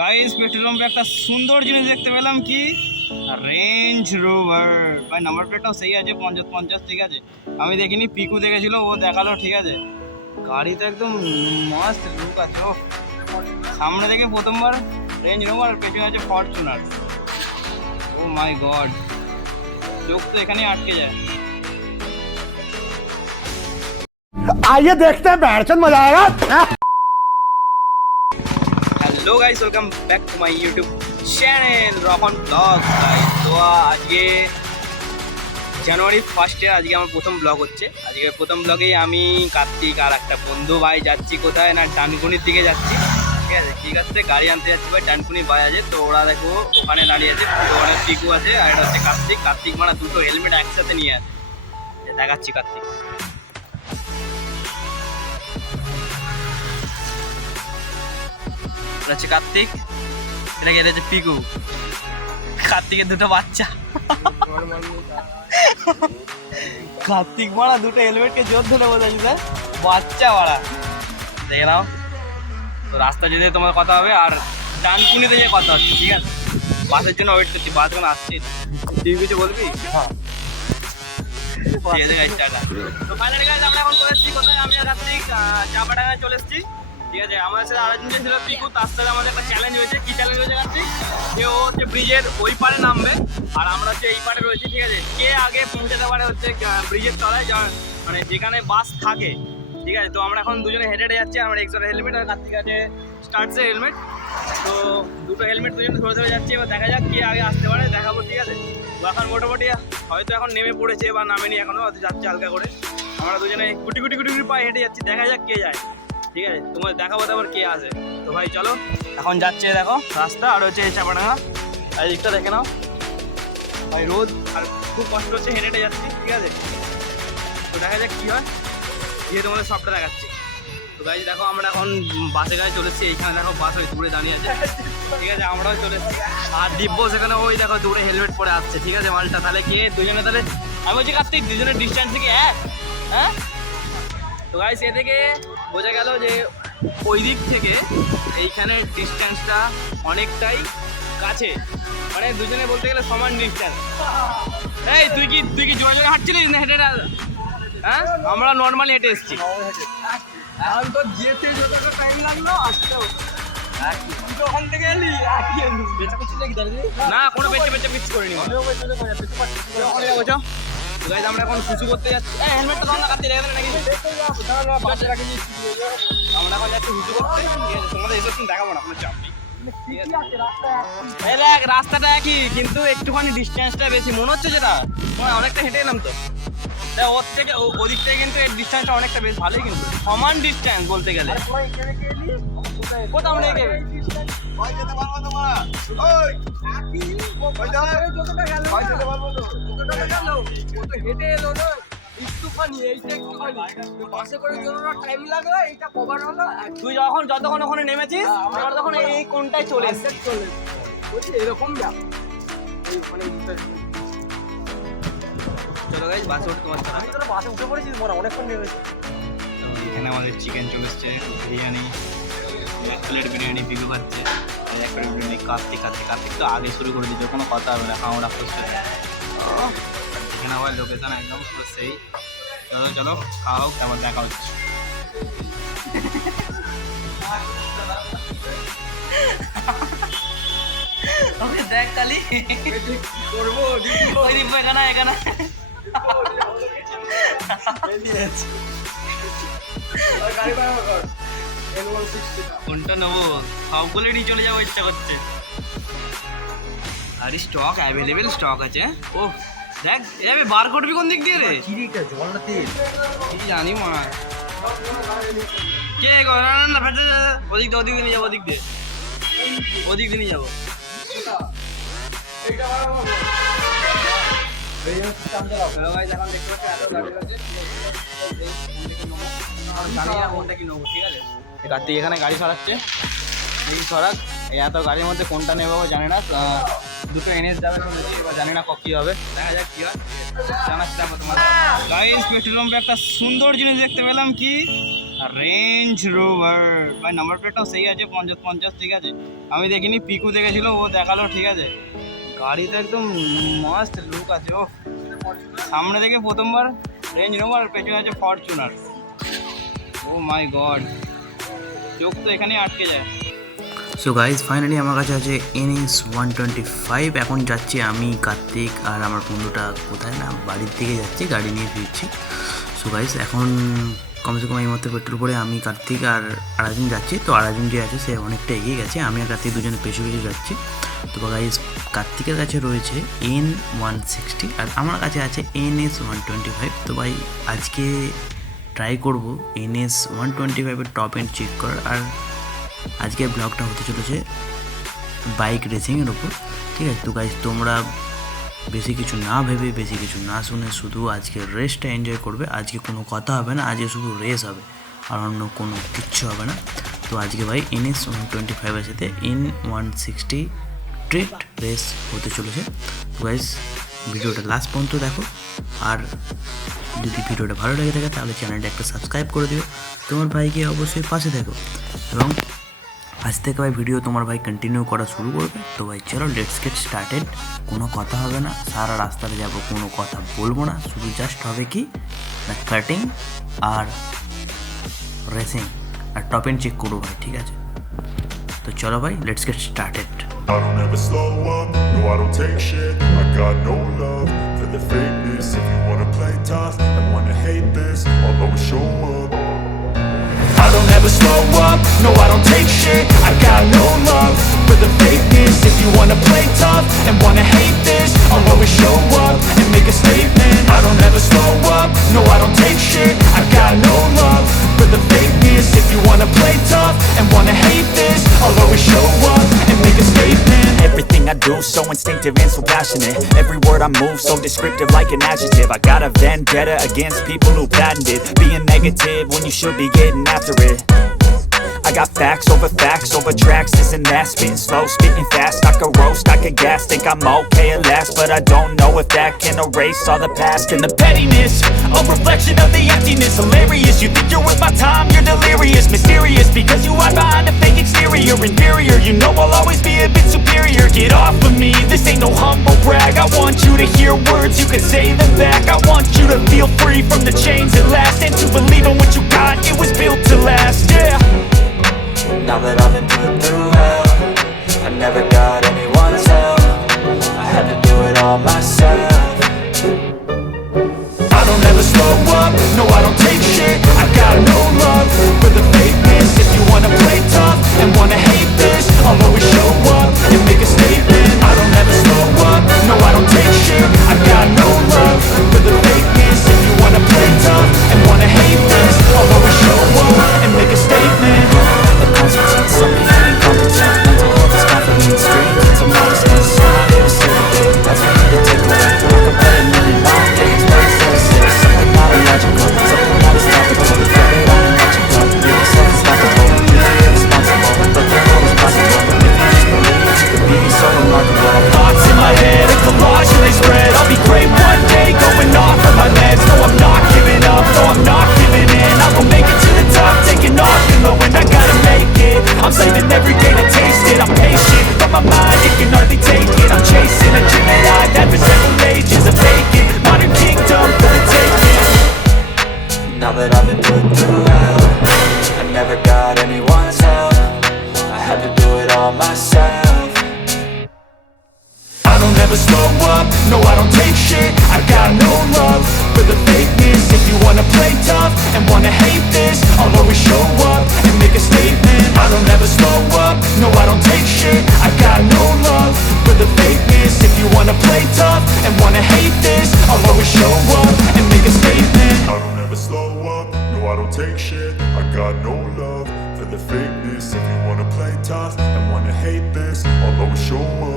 Guys petrol পাম্পে একটা সুন্দর জিনিস দেখতে পেলাম, কি রেঞ্জ রোভার। ভাই নাম্বার প্লেটটাও সেই আছে 50-50, ঠিক আছে। আমি দেখিনি, পিকু দেখেছিল, ও দেখালো, ঠিক আছে। গাড়ি তো একদম মাস্ট লুক আছে। ও সামনে থেকে প্রথমবার রেঞ্জ রোভার, আর পেছনে আছে ফরচুনার। ও মাই গড, চোখ তো এখানেই আটকে যায়। आइए देखते हैं बैठचंद मजा आएगा। Hello guys, welcome back to my YouTube channel Rahan blog. তো আজকে জানুয়ারি 1 আজকে আমার প্রথম ব্লগ হচ্ছে। আজকে প্রথম ব্লগেই আমি, কার্তিক আর একটা বন্ধু ভাই যাচ্ছি কোথায় না, ডানকুনির দিকে যাচ্ছি, ঠিক আছে। ঠিক আছে, গাড়ি আনতে যাচ্ছি ভাই, ডানকুনি বাজারে। তো ওরা দেখো ওখানে দাঁড়িয়ে আছে, ওখানে পিকু আছে, আর এটা হচ্ছে কার্তিক মানে দুটো হেলমেট একসাথে নিয়ে আছে। দেখাচ্ছি কার্তিক। এটা হচ্ছে কার্তিক, এটা হচ্ছে পিকু। কার্তিকের দুটো বাচ্চা। কার্তিক মারা দুটো হেলমেটকে জোর ধরে বোঝাচ্ছি স্যার, বাচ্চা মারা। দেখে নাও তো, রাস্তা যেতে তোমার কথা হবে, আর ডানকুনিতে যে কথা হচ্ছে, ঠিক আছে। বাসের জন্য ওয়েট করছি, বাস যখন আসছে। তুই কিছু বলবি? হ্যাঁ, ঠিক আছে গাইস, টাটা। তো ফাইনালি গাইস আমরা এখন চলে এসেছি কোথায়, আমি আর কার্তিক চাপাডাঙ্গায় চলে এসেছি, ঠিক আছে। আমাদের সাথে আরেকজন ছিল পিকু, তার সাথে আমাদের একটা চ্যালেঞ্জ হয়েছে। কি চ্যালেঞ্জ হয়েছে কার্তিক? যে ও হচ্ছে ব্রিজের ওই পারে নামবে, আর আমরা হচ্ছে এই পারে রয়েছি, ঠিক আছে। কে আগে পৌঁছাতে পারে হচ্ছে ব্রিজের তলায়, মানে যেখানে বাস থাকে, ঠিক আছে। তো আমরা এখন দুজনে হেঁটে হেঁটে যাচ্ছি, আমার এক্সট্রা হেলমেট আর কার্তিক আছে স্টার্টসের হেলমেট। তো দুটো হেলমেট দুজনে ধরে ধরে যাচ্ছি, এবার দেখা যাক কে আগে আসতে পারে, দেখাবো, ঠিক আছে। তো এখন মোটামুটি হয়তো এখন নেমে পড়েছে বা নামেনি এখনো, হয়তো যাচ্ছে হালকা করে। আমরা দুজনে গুটি গুটি গুটি গুটি পায়ে হেঁটে যাচ্ছি, দেখা যাক কে যায়, ঠিক আছে। তোমাদের দেখাবো তারপর কে আসে। তো ভাই চলো, এখন যাচ্ছে দেখো রাস্তা, আর হচ্ছে এই চাপাডাঙ্গা, আর দিকটা দেখে নাও ভাই, রোদ আর খুব কষ্ট হচ্ছে, হেঁটে হেঁটে যাচ্ছি, ঠিক আছে। তো দেখা যাক কী হয়, গিয়ে তোমাদের সবটা দেখাচ্ছি। তো গাইজ দেখো, আমরা এখন বাসে গাড়ি চলে এসেছি, এইখানে দেখো বাস ওই দূরে দাঁড়িয়ে আছে, ঠিক আছে। আমরাও চলে এসেছি, আর দিব্য সেখানে ওই দেখো দূরে হেলমেট পরে আসছে, ঠিক আছে মালটা। তাহলে কে দুজনে, তাহলে আমি বলছি কার্তিক, দুজনের ডিস্টেন্স থেকে হ্যাঁ। তো গাইজ এ থেকে বোঝা গেল যে ওই দিক থেকে এইখানে ডিস্টেন্সটা অনেকটাই কাছে, মানে দুজনে বলতে গেলে সমান ডিস্টেন্স। এই তুই কি জোরে জোরে হাঁটছিলিস না হেঁটে? হ্যাঁ, আমরা নর্মালি হেঁটে এসেছি। এখন তো যেতে যতটা টাইম লাগলো আসতেও ওখান থেকে এলি না, কোনো বেঁচে পিচ করিনি। আমরা এখন শুশু করতে যাচ্ছি। হেলমেটটা দাও না, কাটতে রেখে নাকি? আমরা এখন যাচ্ছি শুশু করতে, ঠিক আছে। তোমাদের এসব দেখাবো না, কোনো চাপ নেই। দেখ রাস্তাটা একই, কিন্তু একটুখানি ডিস্টেন্সটা বেশি মনে হচ্ছে, যেটা অনেকটা হেঁটে এলাম তো। ওর থেকে ওদিক থেকে কিন্তু এর ডিস্টেন্সটা অনেকটা বেশ ভালোই, কিন্তু সমান ডিস্টেন্স বলতে গেলে। কোথাও আমরা এগিয়ে হেঁটে এলো না একটুখানি, এইটা একটুখানি বাসে করে যতটা টাইম লাগলো এইটা কভার হলো। তুই যতক্ষণ ওখানে নেমেছিস, আমরা তখন এই কোনটায় চলে এসেছি, বলছি এরকম চলো গাইস বাসে উঠতে পারছি। আমি তো বাসে উঠে পড়েছি, মনে অনেকক্ষণ নেমেছি। এখানে আমাদের চিকেন চলে এসছে, বিরিয়ানি, এক প্লেট বিরিয়ানি পিকু খাচ্ছে, এক প্লেট বিরিয়ানি কার্তিক তো আগে শুরু করে দিচ্ছে, কোনো কথা হবে না, খাওয়া করছে। এখানে আবার লোকেশন একদম পুরো সেই। চলো খাওয়া হোক, তারপর দেখা হচ্ছে। ওকে দেখ কালি করবো ওই দিব্য এখানে গাড়ি পাবো কোনটা নেবো, সবগুলো নিয়ে চলে যাবো ইচ্ছা করছে। আর স্টক অ্যাভেলেবেল স্টক আছে। ও দেখ, এভাবে বার করবি কোন দিক দিয়ে রে? কি জানি মা, কে না ফেটে ওদিক দিয়ে নিয়ে যাবো, ওদিক দিয়ে নিয়ে যাবো। কার্তিক এখানে গাড়ি সরাচ্ছে, দেখি সরাক। এই এত গাড়ির মধ্যে কোনটা নেবো জানি না, দুটো এনএস যাবে জানি না কী হবে, দেখা যাক কী হয়, জানাচ্ছি। তারপর তোমার গাইস পেট্রোল পাম্পে একটা সুন্দর জিনিস দেখতে পেলাম, কি রেঞ্জ রোভার ভাই, নাম্বার প্লেটটাও সেই আছে 50-50, ঠিক আছে। আমি দেখিনি, পিকু দেখেছিল, ও দেখালো, ঠিক আছে। গাড়ি তো একদম মাস্ট লুক আছে। ও সামনে থেকে প্রথমবার রেঞ্জ রোভার, আর পেছনে আছে ফরচুনার। ও মাই গড, চোখ তো এখানেই আটকে যায়। সো গাইজ ফাইনালি আমার কাছে আছে NS 125। এখন যাচ্ছি আমি, কার্তিক আর আমার বন্ধুটা কোথায় না বাড়ির দিকে যাচ্ছি, গাড়ি নিয়ে ফিরছি। সো গাইজ এখন কমসে কম এই মধ্যে পেট্রোল পরে আমি, কার্তিক আর আরাজুন যাচ্ছি। তো আরাজুন যে আছে সে অনেকটা এগিয়ে গেছে, আমি আর কার্তিক দুজনে পেছু পেছু যাচ্ছি। তো গাইজ কার্তিকের কাছে রয়েছে N160 আর আমার কাছে আছে NS 125। তো ভাই আজকে ট্রাই করবো NS 125-এর টপ এন্ড চেক করার। আর আজকের ব্লগটা হতে চলেছে বাইক রেসিংয়ের ওপর, ঠিক আছে। তো গাইজ তোমরা বেশি কিছু না ভেবে, বেশি কিছু না শুনে শুধু আজকে রেসটা এনজয় করবে। আজকে কোনো কথা হবে না, আজকে শুধু রেস হবে, আর অন্য কোনো কিচ্ছু হবে না। তো আজকে ভাই NS 125-এর সাথে N160 ট্রিট রেস হতে চলেছে। তো গাইজ ভিডিওটা লাস্ট পর্যন্ত দেখো, আর যদি ভিডিওটা ভালো লেগে থাকে তাহলে চ্যানেলটা একটা সাবস্ক্রাইব করে দিও, তোমার ভাইকে অবশ্যই পাশে দেখো, এবং আজ থেকে ভাই ভিডিও তোমার ভাই কন্টিনিউ করা শুরু করবে। তো ভাই চলো লেটস গেট স্টার্টেড। কোনো কথা হবে না, সারা রাস্তাতে যাবো, কোনো কথা বলবো না, শুধু জাস্ট হবে কি না কাটিং আর রেসিং আর টপ এন্ড চেক করবো ভাই, ঠিক আছে। তো চলো ভাই let's get started. I don't ever slow up, no I don't take shit. I got no love for the fakeness. If you wanna play tough and wanna hate this, I'll always show up. I don't ever slow up, no I don't take shit. I got no love for the fakeness. If you wanna play tough and wanna hate this, I'll always show up and make a statement. I don't ever slow up, no I don't take shit. I got no love for the fakeness. If you wanna play tough and wanna hate this, I'll always show up and make a statement. Everything I do so instinctive and so passionate. Every word I move so descriptive like an adjective. I got a vendetta against people who patented being negative when you should be getting after it. I got facts over tracks, isn't that spitting slow, spitting fast, I could roast, I could gas, think I'm okay at last, but I don't know if that can erase all the past. And the pettiness, a reflection of the emptiness, hilarious, you think you're worth my time, you're delirious, mysterious, because you hide behind a fake exterior, inferior, you know I'll always be a bit superior, get off of me, this ain't no humble brag, I want you to hear words, you can say them back, I want you to feel free from the chains at last, and to believe in what you got, it was built to last, yeah. Now that I've been put through hell, I never got anyone's help, I had to do it all myself. I don't ever slow up, no I don't take shit. I got no love for the fakeness. If you wanna play tough and wanna hate this, I'll always show up and make a statement. I don't ever slow up, no I don't take shit. I got no love for the fakeness. If you wanna play tough and wanna hate this, I'll always show up and make a statement. The consequence, some being incompetent, mental health is confident, straight into modestness, I'm not here to save the day, that's for me to take away. I could play a million miles, days, but instead of six, something not illogical, something that is topical, the fact that I'm illogical, you said it's not the whole, you're irresponsible, but the whole is possible, if you just believe, you could be so remarkable. Thoughts in my head, a collage and they spread. I'll be great one day, going off of my meds. No, I'm not giving up, no, I'm not giving in. I will make it to the top, taking off and low, and I gotta make it. I'm saving every day to taste it. I'm patient, but my mind, it can hardly take it. I'm chasing a dream that I've had for several ages. I'm vacant, modern kingdom for the taking. Now that I've been put through hell, I never got anyone's help, I had to do it all myself. I don't ever slow up, no I don't take shit. I got no love for the fakeness. If you wanna play tough and wanna hate this, I'll always show up and make a statement. I don't ever slow up, no I don't take shit. I got no love for the fakeness. If you wanna play tough and wanna hate this, I'll always show up and make a statement. I don't ever slow up, no I don't take shit. I got no love for the fakeness. If you wanna play tough and wanna hate this, I'll always show up